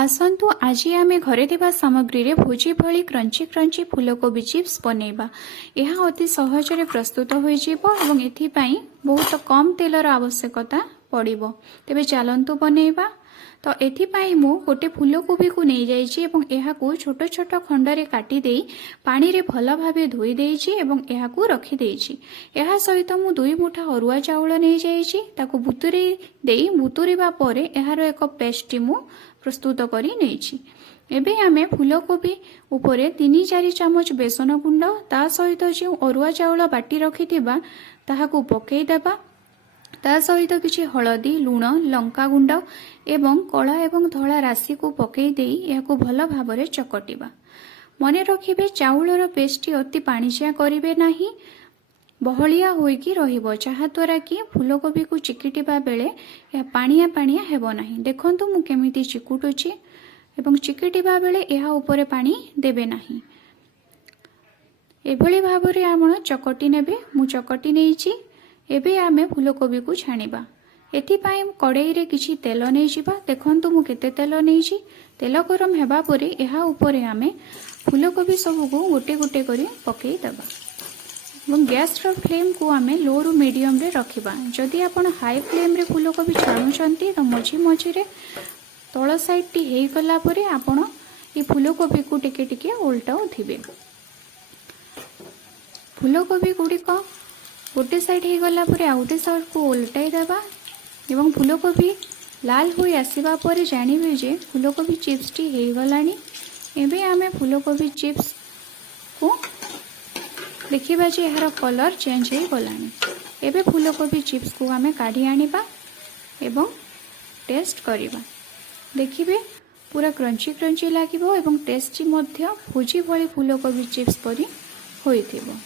आसतु आज आम घरे थिबा सामग्री रे भोजी भली क्रंची क्रंची फूलकोबी चिप्स बनैबा। यह अति सहजरे प्रस्तुत हो एवं एथिपाई बहुत कम तेलर आवश्यकता पड़िबो। तेबे चलंतु बनैबा। तो एथिपाई मु गोटे फूलकोबी को नहीं जाइछि एवं एहाकू छोट छोट खंडरे काटी देई पानी रे भल भाबे धोई देइछि एवं एहाकू रखि देइछि। एहा सहित मु 2 मुठा अरुआ चाउल नहीं जाइछि ताकू बुतुरी देई बुतुरीबा परे एहार एक पेस्ट मु प्रस्तुत करी नेछि। एबे आमे फूलकोबी उपरे 3-4 चमच बेसन गुंड ता सहित जो अरुआ चाउल बाटी रखिथिबा ताहाकू पकेई देबा। ता सहित किछि हळदी लूण लंका गुंड एवं कला एवं धला राशि को पकेई देई याकू भल भाबरे चकटिबा। मने रखिबे चाउलर पेस्टि अति पाणिचिया करिवे नाही, बहलिया होइकी रहिबो जहा द्वारा कि फूलकोबी को चिकिटिबा बेले या पाणिया पाणिया हेबो नाही। देखंतु मु केमिति चिकुटुछि एवं चिकिटिबा बेले एहा उपरे पानी देबे नाही। एभली भाबरे आपण चकटी नेबे। मु चकटी नेइछि। एबे आमे फूलकोबी को छाणीबा। एथिपाई कड़ाई रे किछि तेल नै जिबा। देखंतु मु केते तेल नैछि। तेल गरम हेबा परे एहा उपरे आमे फूलकोबी सब को गोटे गोटे करी पकेई देबा एवं गैस रो फ्लेम को आमे लो रु मीडियम रे रखिबा। जदि आपण हाई फ्लेम रे फूलकोबी छाणुचंती तो मझी मझी रे तळ साइड टी हेई गला परे आपण ई फूलकोबी को टिके टिके उल्टाउ थिबे। फूलकोबी गुड़िक गोटे साइड हो गला परे आउटे साइड को उल्टाई देबा एवं फूलकोबी लाल होई आसीबा परे जानिबे जे फूलकोबी चिप्स टी हेई गलानी। एबे आमे फूलकोबी चिप्स को देखिबा जे यार कलर चेंज हो गलानी। एबे फूलकोबी चिप्स को आमे काढी आनिबा एवं टेस्ट करिबा। देखिबे पूरा क्रंची क्रंची लागिबो एवं टेस्टी मध्य भुजी भली फूलकोबी चिप्स परी होइथिबो।